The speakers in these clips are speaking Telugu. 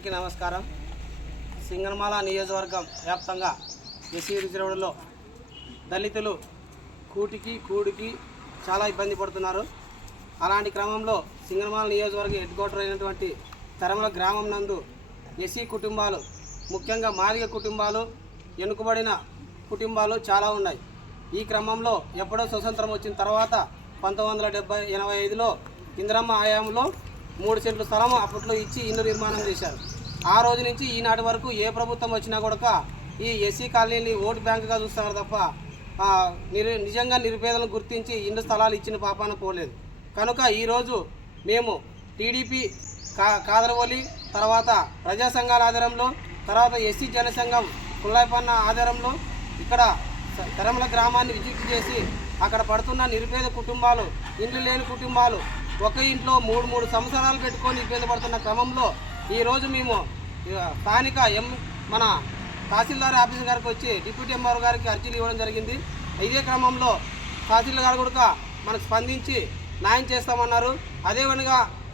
అందరికీ నమస్కారం. సింగనమాల నియోజకవర్గం వ్యాప్తంగా ఎస్సీ రిజర్వ్డ్లో దళితులు కూడికి చాలా ఇబ్బంది పడుతున్నారు. అలాంటి క్రమంలో సింగనమాల నియోజకవర్గం హెడ్ క్వార్టర్ అయినటువంటి తరమల గ్రామం నందు ఎస్సీ కుటుంబాలు, ముఖ్యంగా మాదిగ కుటుంబాలు, వెనుకబడిన కుటుంబాలు చాలా ఉన్నాయి. ఈ క్రమంలో ఎప్పుడో స్వతంత్రం వచ్చిన తర్వాత 1985లో ఇందిరమ్మ హయాంలో 3 సెంట్లు స్థలం అప్పట్లో ఇచ్చి ఇల్లు నిర్మాణం చేశారు. ఆ రోజు నుంచి ఈనాటి వరకు ఏ ప్రభుత్వం వచ్చినా కూడా ఈ ఎస్సీ కాలనీని ఓటు బ్యాంకుగా చూస్తున్నారు తప్ప నిజంగా నిరుపేదలను గుర్తించి ఇల్లు స్థలాలు ఇచ్చిన పాపాన పోలేదు. కనుక ఈరోజు మేము టీడీపీ కాదరవోలి, తర్వాత ప్రజా సంఘాల ఆధారంలో, తర్వాత ఎస్సీ జనసంఘం కుల్లాయిపన్న ఆధారంలో ఇక్కడ తరమల గ్రామాన్ని విజిట్ చేసి అక్కడ పడుతున్న నిరుపేద కుటుంబాలు, ఇండ్లు లేని కుటుంబాలు, ఒక ఇంట్లో 3 సంవత్సరాలు పెట్టుకొని ఇబ్బంది పడుతున్న క్రమంలో ఈరోజు మేము స్థానిక మన తహసీల్దార్ ఆఫీస్ గారికి వచ్చి డిప్యూటీ ఎంఆర్ఓ గారికి అర్జీలు ఇవ్వడం జరిగింది. ఇదే క్రమంలో తహసీల్దార్ గారు కూడా మనకు స్పందించి న్యాయం చేస్తామన్నారు.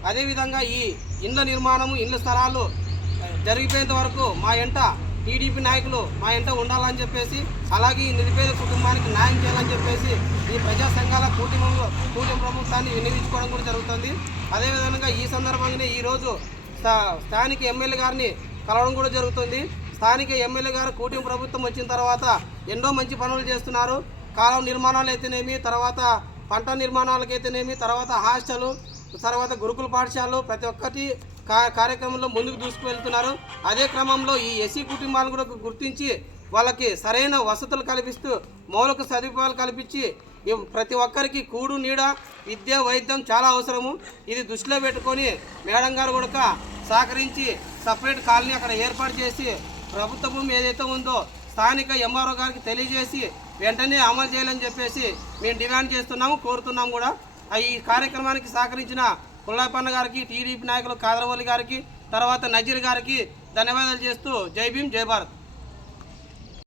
అదేవిధంగా ఈ ఇండ్ల నిర్మాణము, ఇండ్ల స్థలాలు జరిగిపోయేంత వరకు మా ఎంట టీడీపీ నాయకులు మా ఎంట ఉండాలని చెప్పేసి, అలాగే ఈ నిరుపేద కుటుంబానికి న్యాయం చేయాలని చెప్పేసి ఈ ప్రజా సంఘాల కూటమి ప్రభుత్వాన్ని వినియోగించుకోవడం కూడా జరుగుతుంది. అదేవిధంగా ఈ సందర్భంగానే ఈరోజు స్థానిక ఎమ్మెల్యే గారిని కలవడం కూడా జరుగుతుంది. స్థానిక ఎమ్మెల్యే గారు కూటమి ప్రభుత్వం వచ్చిన తర్వాత ఎన్నో మంచి పనులు చేస్తున్నారు. కాలువ నిర్మాణాలు అయితేనేమి, తర్వాత పంట నిర్మాణాలకైతేనేమి, తర్వాత హాస్టలు, తర్వాత గురుకుల పాఠశాలలు, ప్రతి ఒక్కటి కార్యక్రమంలో ముందుకు దూసుకువెళ్తున్నారు. అదే క్రమంలో ఈ ఎస్సీ కుటుంబాలను కూడా గుర్తించి వాళ్ళకి సరైన వసతులు కల్పిస్తూ, మౌలిక సదుపాయాలు కల్పించి ప్రతి ఒక్కరికి కూడు, నీడ, విద్య, వైద్యం చాలా అవసరము. ఇది దృష్టిలో పెట్టుకొని మేడం గారు కూడా సహకరించి సపరేట్ కాలనీ అక్కడ ఏర్పాటు చేసి ప్రభుత్వ భూమి ఏదైతే ఉందో స్థానిక ఎంఆర్ఓ గారికి తెలియజేసి వెంటనే అమలు చేయాలని చెప్పేసి మేము డిమాండ్ చేస్తున్నాము, కోరుతున్నాము కూడా. ఈ కార్యక్రమానికి సహకరించిన కుల్లాయిపన్న గారికి, టీడీపీ నాయకులు కాదరవల్లి గారికి, తర్వాత నజీర్ గారికి ధన్యవాదాలు చేస్తూ జై భీమ్, జై భారత్.